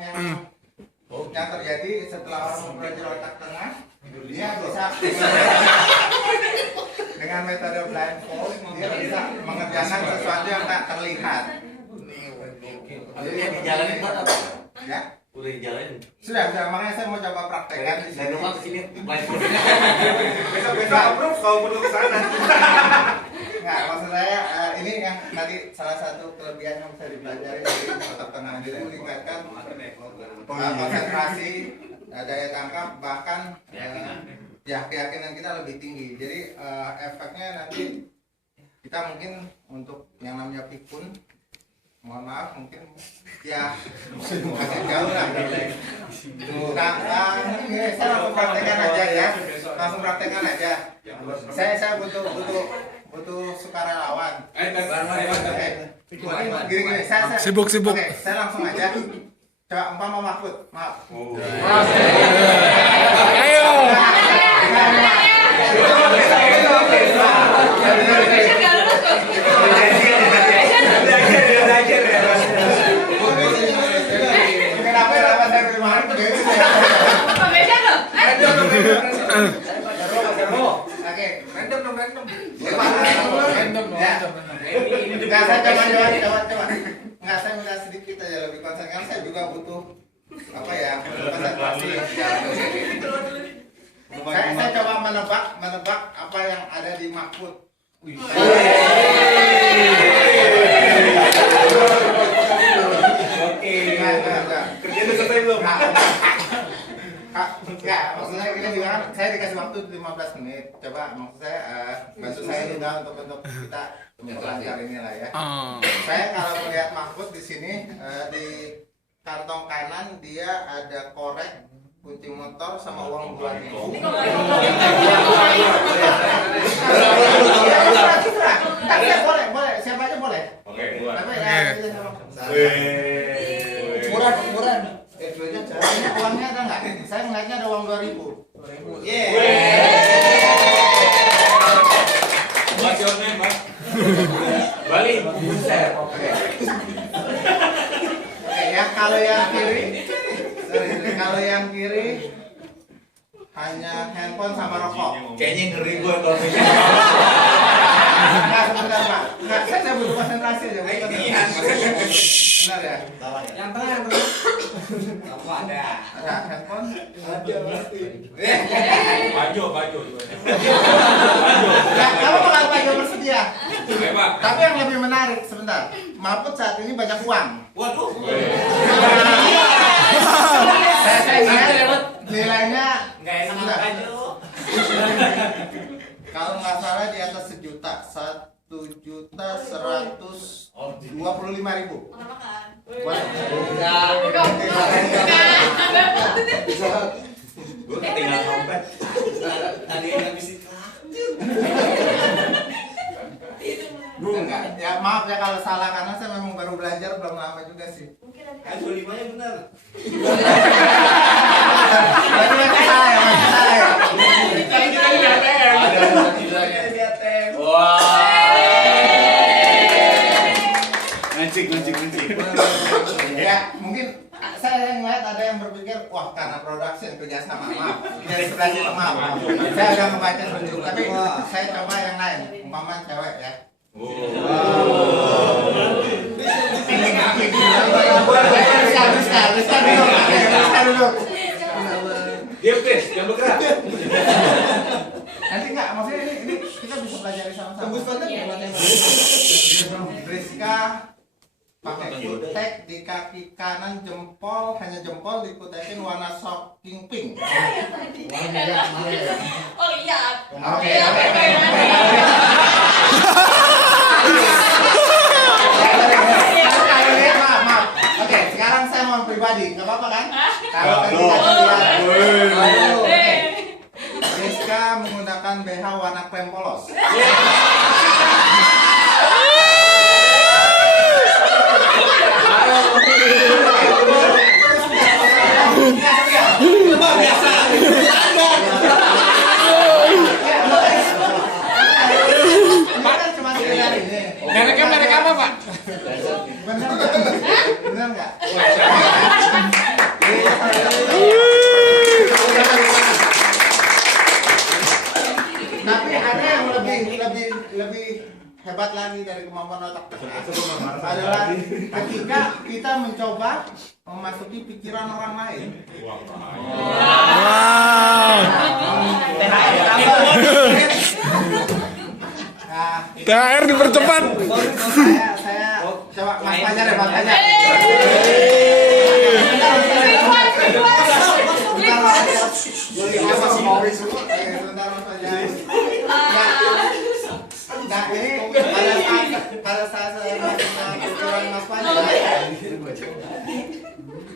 yang terjadi setelah orang mempelajari otak tengah, dia bisa dengan metode blindfold dia bisa mengerjakan sesuatu yang tak terlihat. Jadi yang dijalanin apa? Ya? Udah dijalanin. Sudah, makanya saya mau coba praktekkan di Saya sini. rumah kesini blindfold. Besok approve kalau perlu ke sana. Nggak, maksud saya ini yang tadi salah satu kelebihan yang bisa dipelajari dari otak tengah ini meningkatkan konsentrasi, daya tangkap, bahkan keyakinan kita lebih tinggi. Jadi efeknya nanti kita mungkin untuk yang namanya pikun, mohon maaf mungkin ya agak jauh lah. Ini saya langsung praktekkan aja ya, langsung praktekkan aja. Saya butuh sukarelawan. Gini, saya Sibuk. Oke, saya langsung aja. Coba umpama Mahfud, maaf. Ayo. Kenapa saya pilih Mahfud? Oke, random. Enggak, saya coba. Enggak, saya minta sedikit aja lebih konsen karena saya juga butuh konsentrasi. Saya coba menebak apa yang ada di Mahfud. Oke. Enggak. Kerjaan udah selesai belum? Enggak, maksudnya ini juga kan saya dikasih waktu 15 menit. Coba maksud saya bantu saya juga untuk kita lancar inilah ya. Saya kalau melihat Mahfud di sini di kantong kanan dia ada korek, kunci motor sama uang 2.000. Boleh, siapa aja boleh. Oke, keluar. Tapi ya, murah. Duitnya jarang. Uangnya ada nggak? Saya ngeliatnya ada uang 2.000. What's your name, Mas? Bali. Buset. Oke, ya kalau yang kiri hanya handphone sama rokok. Kayaknya ngeri gue kalau mikir. Enggak, sebentar Pak. Enggak, saya butuh konsentrasi aja. Benar ya? Yang tengah. Apa ada? Ada handphone. Baju. Enggak, kamu bakal Pak bersedia. Ayo, Pak. Tapi yang lebih menarik sebentar. Mahfud saat ini banyak uang. Waduh. Saya ingat nilainya Enggak enak sebentar. aja lu. Kalau nggak salah di atas 1.125.000. Boleh? Gue ketinggalan dompet. Tadi habis itu. Enggak, ya maaf ya kalau salah karena saya memang baru belajar belum lama juga sih. Kan 25-nya benar. Berarti masih salah ya, Tadi kita di ATM. Di ATM. Wah. Ngancing. Ya, mungkin saya ngeliat ada yang berpikir, wah karena production kerjasama, maaf. Dari sebelah situ maaf. Saya agak membaca tunjuk, tapi saya coba yang lain, umpama cewek ya. Bisa duduk. Diam, Chris. Jangan bergerak. Nanti enggak, maksudnya ini kita bisa pelajari sama-sama. Tembus pandang ya, Rizka pakai kutek di kaki kanan jempol, hanya jempol dikutekin warna shocking pink. Oh iya. Oke. Maaf. Oke, sekarang saya mau pribadi, nggak apa-apa kan? Kalau kita lihat Rizka menggunakan BH warna krem polos. Biasa. Merek apa, Pak? Bener nggak? hebat lagi dari kemampuan otak Masuk ke kamar adalah lagi. ketika kita mencoba memasuki pikiran orang lain. Wow. THR tambah. Nah, THR dipercepat. saya coba Mas Fajar ya, Mas Fajar. Sebentar Mas Fajar. Nah ini pada saat saya melakukan pikiran Mas Fajar,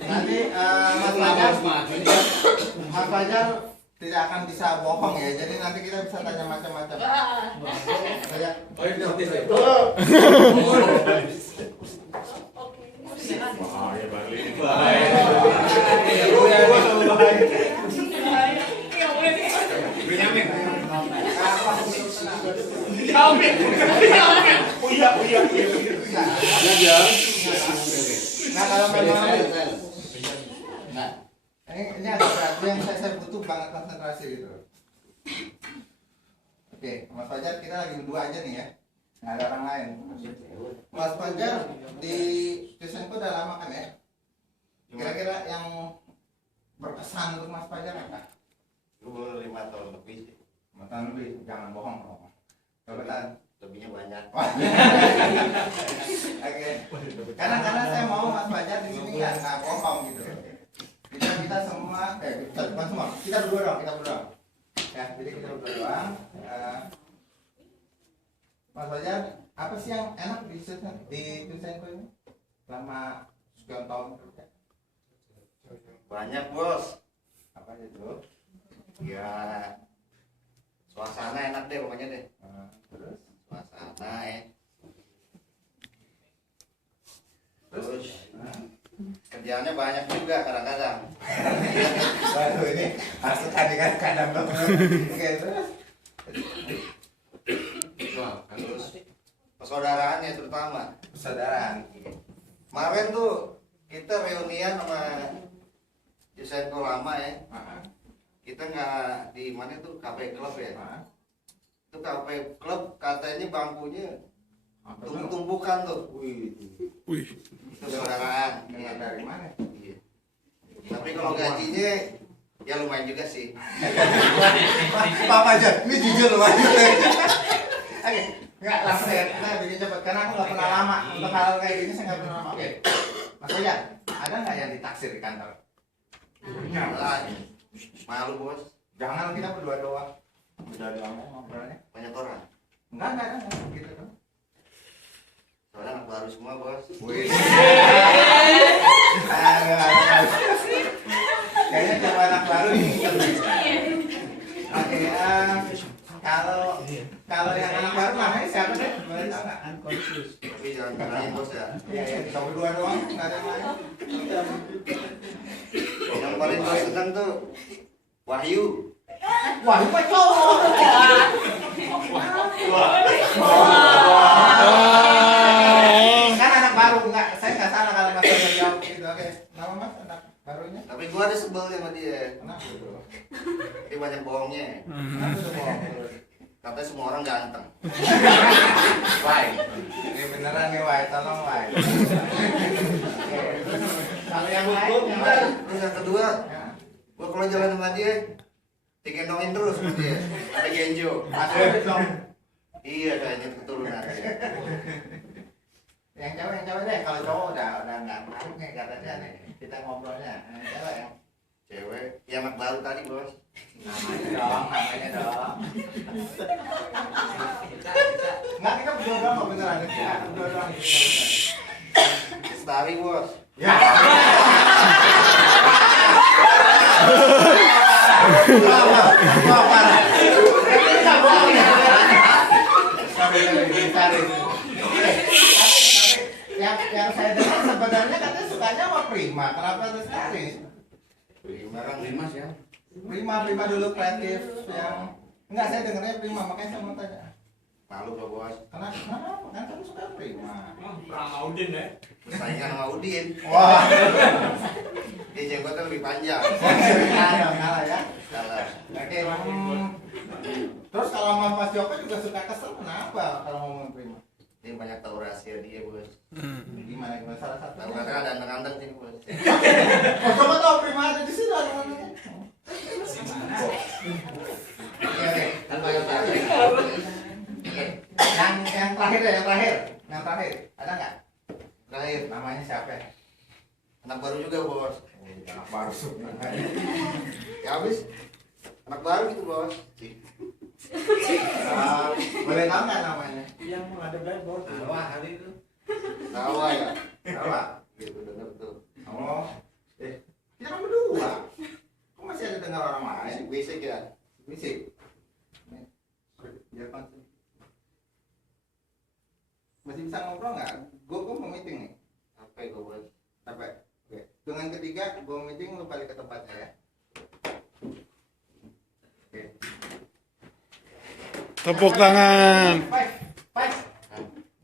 nanti Mas Fajar tidak akan bisa bohong ya, jadi nanti kita bisa tanya macam-macam. Saya Bahaya balik. Nah kalau memang nah ini ada satu yang saya butuh banget konsentrasi gitu. Oke, Mas Fajar kita lagi berdua aja nih ya, nggak ada orang lain. Mas Fajar di Tusenko udah lama kan ya? Kira-kira yang berkesan untuk Mas Fajar apa? 5 tahun lebih sih. 5 tahun lebih, jangan bohong dong. Kebetulan. Lebihnya banyak. Oke. Karena saya mau Mas Fajar di sini nggak bohong gitu. Kita semua, bukan semua, kita berdua dong. Ya, jadi kita berdua doang. Mas Fajar, apa sih yang enak di Tusenko ini? Selama sekian tahun kerja. Banyak, Bos. Apa aja tuh? Ya suasana enak deh pokoknya deh. Terus? Suasana Terus kerjaannya banyak juga kadang-kadang. Waduh ini masuk tadi kan kadang Oke, terus? Terus persaudaraannya terutama. Persaudaraan. Kemarin tuh kita reunian sama Tusenko lama ya. Kita nggak di mana tuh kafe klub ya. Itu kafe klub katanya bangkunya tumpuk-tumpukan tuh. Wih. Itu saudaraan. Dengar dari mana? Iya. Tapi kalau gajinya ya lumayan juga sih. Pak Fajar, ini jujur loh. Oke, nggak langsung ya, kita bikin cepet karena aku nggak pernah lama untuk hal kayak gini, saya nggak pernah lama. Oke, Mas Fajar, ada nggak yang ditaksir di kantor? Nyala. Malu bos. Jangan kita berdua doang. Berdua doang ngobrolnya. Banyak orang. Enggak gitu dong. Soalnya anak baru semua bos. Wih. Kayaknya cuma anak baru nih. Oke, kalau yang anak baru namanya siapa deh? Boleh tahu nggak? Tapi jangan berani bos ya. Iya, kita berdua doang, nggak ada yang lain. Yang paling gue seneng tuh Wahyu. Wah, lupa cowok. Kan anak baru, enggak. Saya nggak salah kalau Mas Fajar jawab gitu. Oke, nama Mas anak barunya? Tapi gue ada sebel sama dia. Kenapa itu? Dia banyak bohongnya. Kenapa itu bohong? Katanya semua orang ganteng. Wai, ini beneran nih Wai, tolong Wai. Kalau yang lain, Terus yang kedua, gue kalau jalan sama dia digendongin terus sama dia. Ada Genjo. Masuk dong. Iya kayaknya keturunan. Yang cewek deh. Kalau cowok udah nggak tahu nih katanya nih. Kita ngobrolnya. Yang cewek yang Cewek, ya anak baru tadi bos. namanya dong. Nggak, kita berdua doang kok beneran. Ya, berdua doang. Lestari bos. Ya. Wah, parah. Kita bohong ya. Yang saya dengar sebenarnya katanya sukanya sama Prima. Kenapa Lestari? Prima sih ya. Prima dulu kreatif yang enggak, saya dengarnya Prima, makanya saya mau tanya. Malu gak bos. Kenapa? Kan kamu suka Prima. Udin ya. Persaingan sama Udin. Wah. Dia jenggotnya lebih panjang. Kalah ya. Salah. Oke, terus kalau sama Mas Joko juga suka kesel, kenapa kalau ngomong Prima? Dia banyak tahu rahasia dia bos. Gimana salah satu? Tahu kadang ada anak-anak sini bos. Oh, coba tahu prima ada di sini anak-anaknya. Oke, Kan banyak tahu. yang terakhir, yang terakhir, ada nggak? Terakhir, Namanya siapa? anak baru juga bos. Anak baru. Ya habis, anak baru gitu bos. Boleh tahu nggak namanya? Yang ada blackboard. Wah, hari itu. Tahu ya. Apa? Gitu denger tuh. Oh, kita kan berdua. Kok masih ada dengar orang lain? Basic ya. Bisik. Biar konsen. Masih bisa ngobrol nggak? Gue mau meeting nih. Apa itu bos? Sampai. Oke. Dengan ketiga, gue meeting lu balik ke tempatnya ya. Oke. Tepuk tangan. Five.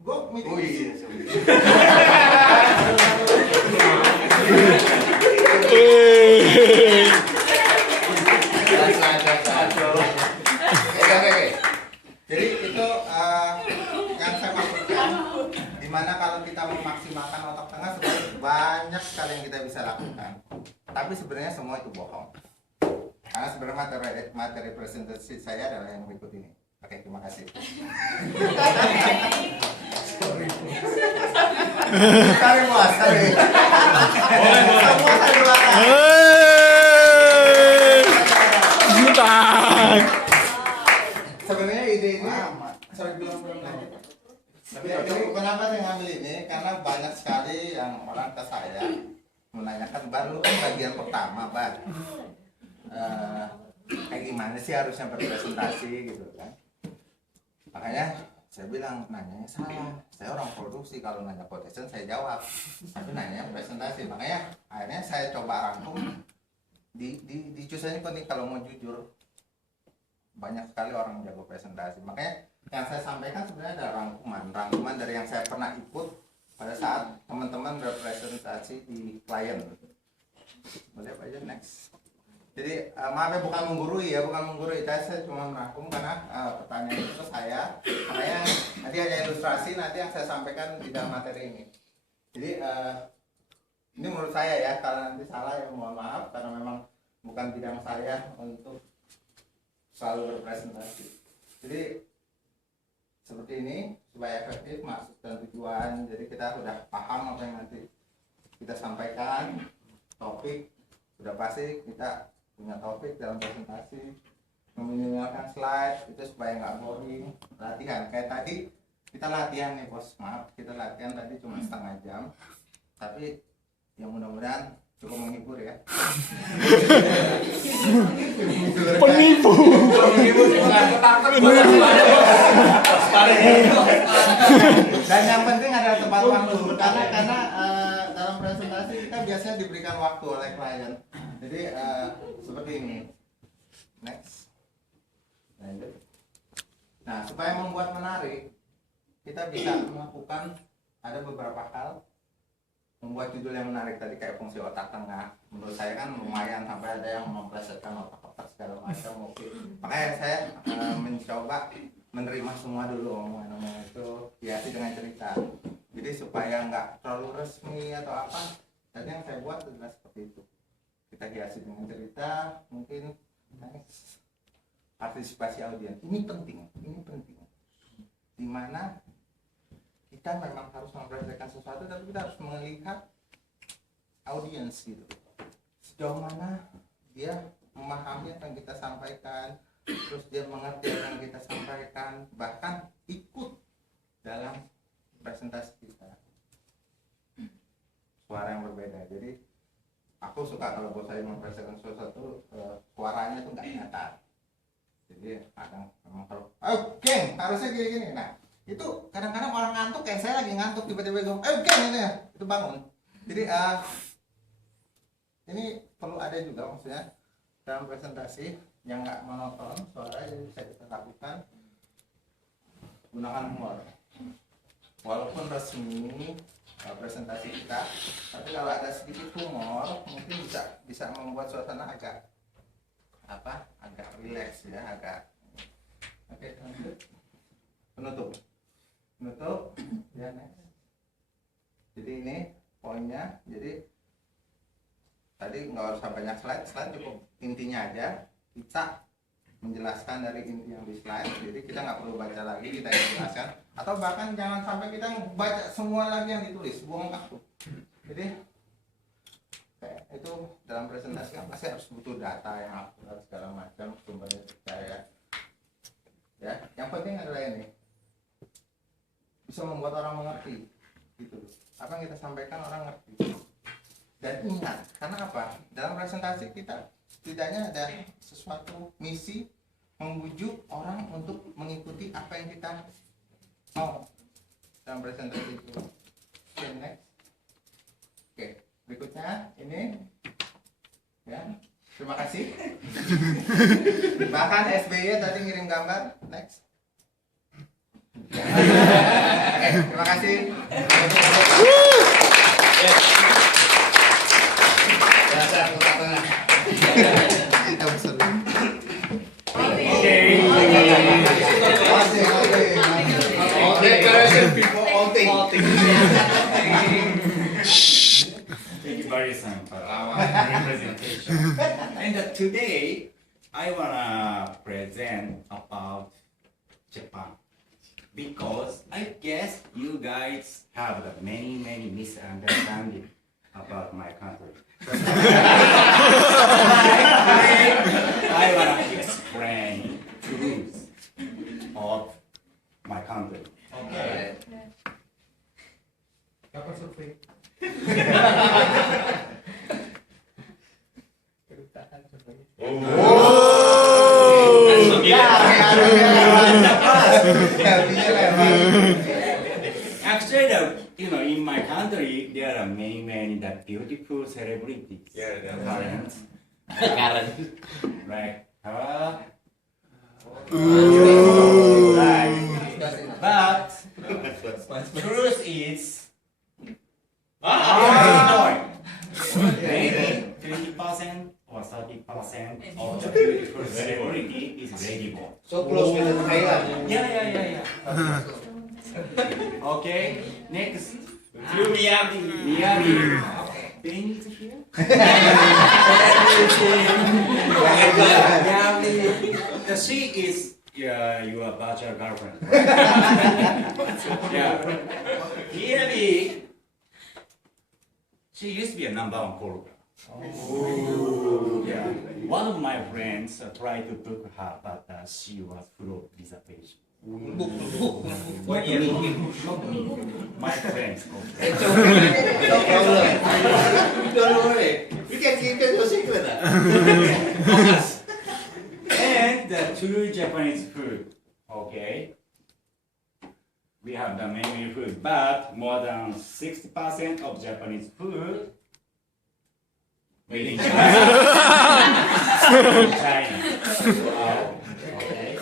Gue meeting. Oh iya. Oke. Jadi itu yang saya maksudkan. Dimana kalau kita memaksimalkan otak tengah sebenarnya banyak sekali yang kita bisa lakukan. Tapi sebenarnya semua itu bohong. Karena sebenarnya materi presentasi saya adalah yang berikut ini. Oke, terima kasih. Sorry bos, sorry. Semua saya doakan. Jutaan. Sebenarnya ide ini sorry belum lagi. Tapi kenapa saya ngambil ini? Karena banyak sekali yang orang ke saya menanyakan, baru kan bagian pertama, Bar. Kayak gimana sih harusnya berpresentasi gitu kan? Makanya saya bilang nanyanya salah. Saya orang produksi, kalau nanya quotation saya jawab. Tapi nanya presentasi. Makanya akhirnya saya coba rangkum di Cusanya penting kalau mau jujur. Banyak sekali orang jago presentasi. Makanya yang saya sampaikan sebenarnya ada rangkuman dari yang saya pernah ikut pada saat teman-teman berpresentasi di klien. Boleh aja next. Jadi maaf ya, bukan menggurui. Saya cuma merangkum karena pertanyaan itu saya. Makanya nanti ada ilustrasi nanti yang saya sampaikan di dalam materi ini. Jadi ini menurut saya ya, kalau nanti salah ya mohon maaf karena memang bukan bidang saya untuk selalu berpresentasi. Jadi seperti ini supaya efektif maksud dan tujuan. Jadi kita sudah paham apa yang nanti kita sampaikan, topik sudah pasti kita punya topik dalam presentasi, meminimalkan slide itu supaya nggak boring. Latihan kayak tadi kita latihan nih bos, maaf kita latihan tadi cuma setengah jam, tapi yang mudah-mudahan cukup menghibur ya. Penipu. Dan yang penting adalah tepat waktu karena dalam presentasi kita biasanya diberikan waktu oleh klien. Jadi seperti ini. Next. Lanjut. Nah, supaya membuat menarik, kita bisa melakukan ada beberapa hal. Membuat judul yang menarik tadi kayak fungsi otak tengah, menurut saya kan lumayan, sampai ada yang memplesetkan otak-otak segala macam mungkin. Makanya saya mencoba menerima semua dulu omongan-omongan itu, hiasi dengan cerita. Jadi supaya nggak terlalu resmi atau apa, tadi yang saya buat adalah seperti itu. Kita hiasi dengan cerita, mungkin next. Partisipasi audiens ini penting. Dimana kita memang harus mempresentasikan sesuatu, tapi kita harus melihat audiens gitu. Sejauh mana dia memahami apa yang kita sampaikan, terus dia mengerti apa yang kita sampaikan, bahkan ikut dalam presentasi kita. Suara yang berbeda. Jadi aku suka kalau buat saya mempresentasikan sesuatu, suaranya itu nggak nyata. Jadi kadang memang kalau geng harusnya kayak gini. Nah itu kadang-kadang orang ngantuk, kayak saya lagi ngantuk tiba-tiba ngomong geng ini ya, itu bangun. Jadi ini perlu ada juga maksudnya dalam presentasi yang nggak monoton suara, jadi bisa kita lakukan gunakan humor. Walaupun resmi presentasi kita, tapi kalau ada sedikit humor mungkin bisa membuat suasana agak rileks ya, agak. Oke, lanjut. Penutup. Nutup. Ya, next. Jadi ini poinnya. Jadi tadi nggak usah banyak slide cukup intinya aja. Kita menjelaskan dari inti yang di slide. Jadi kita nggak perlu baca lagi, kita yang jelaskan. Atau bahkan jangan sampai kita baca semua lagi yang ditulis, buang waktu. Jadi itu dalam presentasi kan pasti harus butuh data yang akurat segala macam, sumbernya percaya. Ya, yang penting adalah ini bisa membuat orang mengerti, gitu. Apa yang kita sampaikan orang ngerti. Dan ingat, karena apa? Dalam presentasi kita setidaknya ada sesuatu misi membujuk orang untuk mengikuti apa yang kita mau dalam presentasi itu. Oke, next. Oke, berikutnya ini ya. Terima kasih. Bahkan SBY tadi ngirim gambar. Next. Oke, terima kasih. Dasar kota tengah. Kita besar. Declaration before outing. Thank you very much for our presentation. And today, I wanna present about Japan because I guess you guys have the many misunderstanding about my country. I wanna explain truth of my country. Okay. Kapan survei? Actually, in my country, there are many that beautiful celebrities. Yeah, there are. Parents, right? Right. But truth is, maybe 20% or 30% of the beautiful celebrity is ladyboy. So close with the Thailand. Yeah. Okay, next. Miyagi. Benny is here? She is your virtual girlfriend. Yeah. Miyabi, she used to be a #1 call girl. Yeah. One of my friends tried to book her, but she was full of reservation. What year? Not me. My friends. Okay. It's okay. No problem. Don't worry. You can keep it your secret. And the true Japanese food. Okay. We have the many food, but more than 60% of Japanese food made in China. Okay.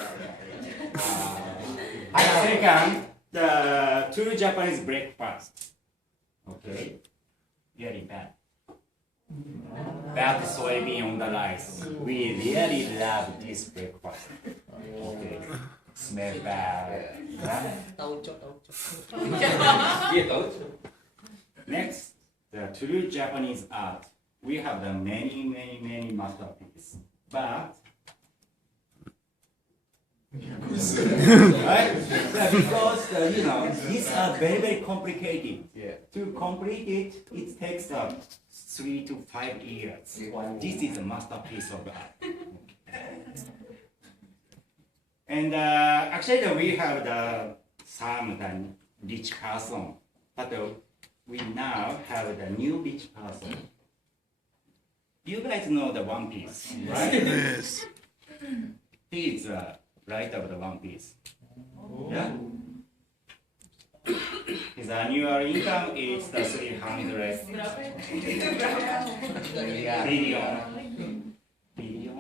Second, the true Japanese breakfast. Okay. Very bad. Bad soybean on the rice. We really love this breakfast. Okay. Smell bad. Next, the true Japanese art. We have the many masterpieces. But right? Because these are very complicated. Yeah. To complete it, it takes 3 to 5 years. This is a masterpiece of art. And actually, we have some rich person, but we now have the new rich person. You guys know the One Piece, right? Yes. He is right of the One Piece. Yeah. His annual income is the 300 billion.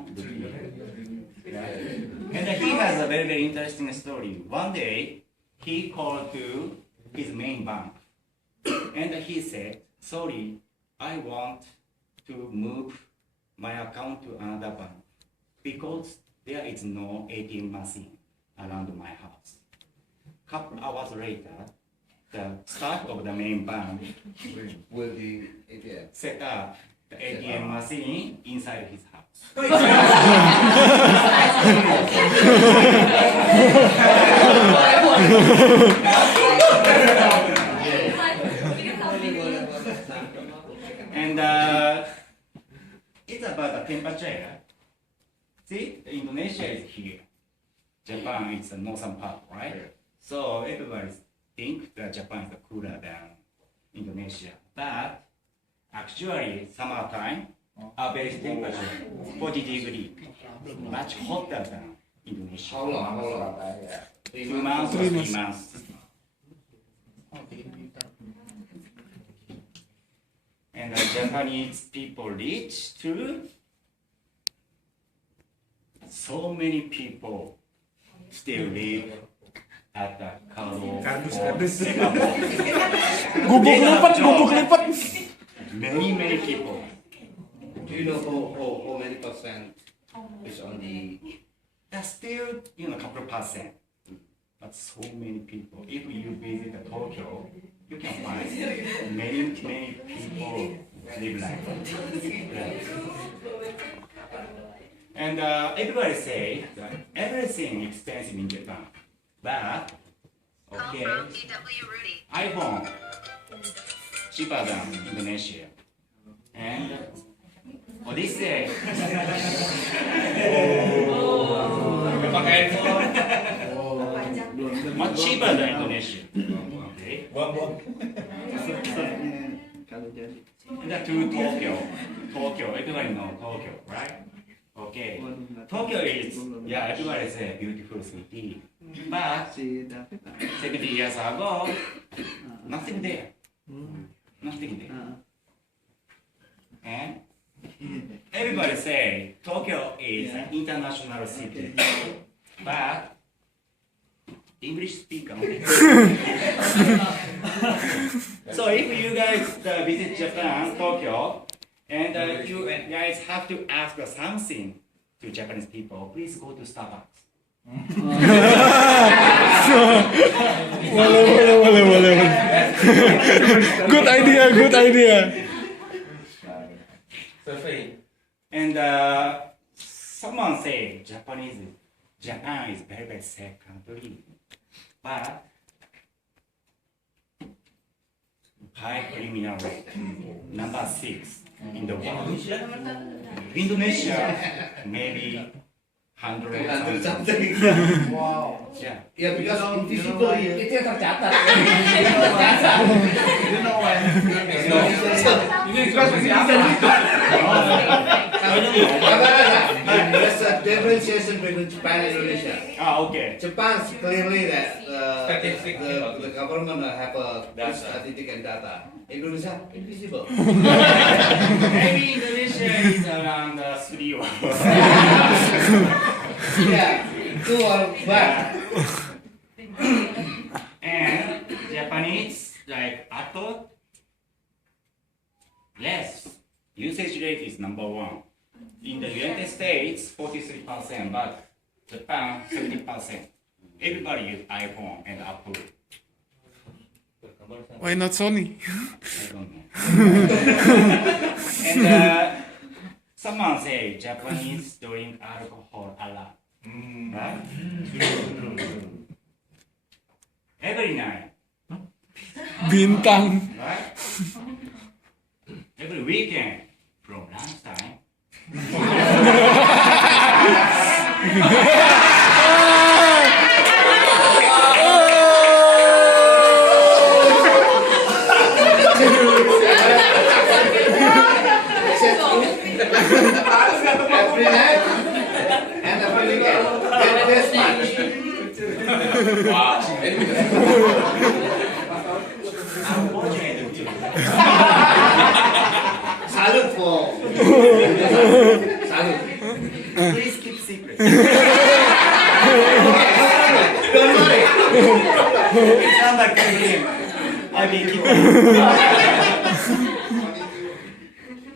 And he has a very interesting story. One day, he called to his main bank, and he said, "Sorry, I want to move my account to another bank because there is no ATM machine around my house." couple hours later, the staff of the main bank Will be ATM. set up the ATM machine inside his house. And it's about the temperature. See, Indonesia is here. Japan is the northern part, right? So everybody think that Japan is cooler than Indonesia. But actually, summertime, average temperature 40 degrees, much hotter than Indonesia. How long? 2 months or 3 months. And the Japanese people reach to so many people still live at the Kano or Singapore. Gubuk lipat. Many people. Do you know how many percent is on the? That's still, couple percent. But so many people. If you visit Tokyo, you can find many people live like that. And everybody say that everything expensive in Japan. But, okay, iPhone cheaper than Indonesia. And what they say? Much cheaper than Indonesia. Okay. And to Tokyo, everybody know Tokyo, right? Okay. Tokyo is, everybody say beautiful city. But 70 years ago, nothing there. Nothing there. And everybody say Tokyo is an international city. But English speaker. So if you guys visit Japan, Tokyo, and you guys have to ask something to Japanese people, please go to Starbucks. Boleh. Good idea. And someone say Japan is very, very safe country. But high criminal rate, number 6 in the world. Indonesia, maybe 100 something. Wow. Yeah. Yeah, because invisible here. Itu yang tercatat. You know when? There's a differentiation between Japan and Indonesia. Okay. Japan clearly that Statistic. the government have a statistic and data. Indonesia invisible. Maybe Indonesia is around 3 or Yeah, 2 or 1. And Japanese, like Apple, less. Usage rate is number 1. In the United States, 43%, but Japan, 70%. Everybody use iPhone and Apple. Why not Sony? I don't know. And someone say Japanese drink alcohol a lot. Right? Every night. Bintang. Right? Every weekend from lunchtime. Every night and every weekend. This much. Unfortunately, Salute for. Salute. please keep secret. Don't worry. It's not like complaint. I will keep it.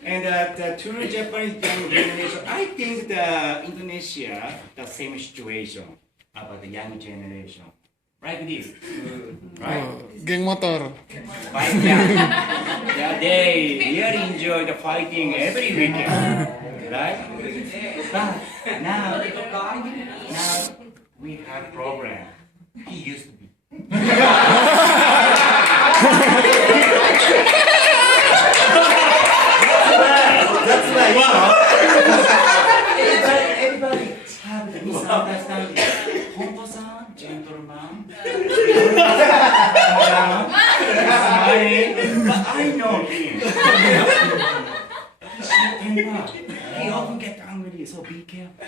And the true Japanese young generation, I think the Indonesia, the same situation about the young generation. like this, right? Oh, geng motor. Fight, yeah, they really enjoy the fighting every weekend, right? But now we have problem. He used to be. That's right. Everybody have the misunderstanding. Honto-san, gentleman. Smiling, but I know him. He often get angry, so be careful.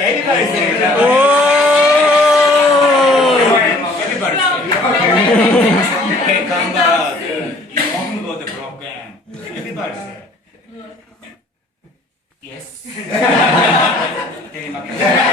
Everybody say that. Oh! Everybody say hey, come back. You often go to broken. Everybody say yes. Terima kasih.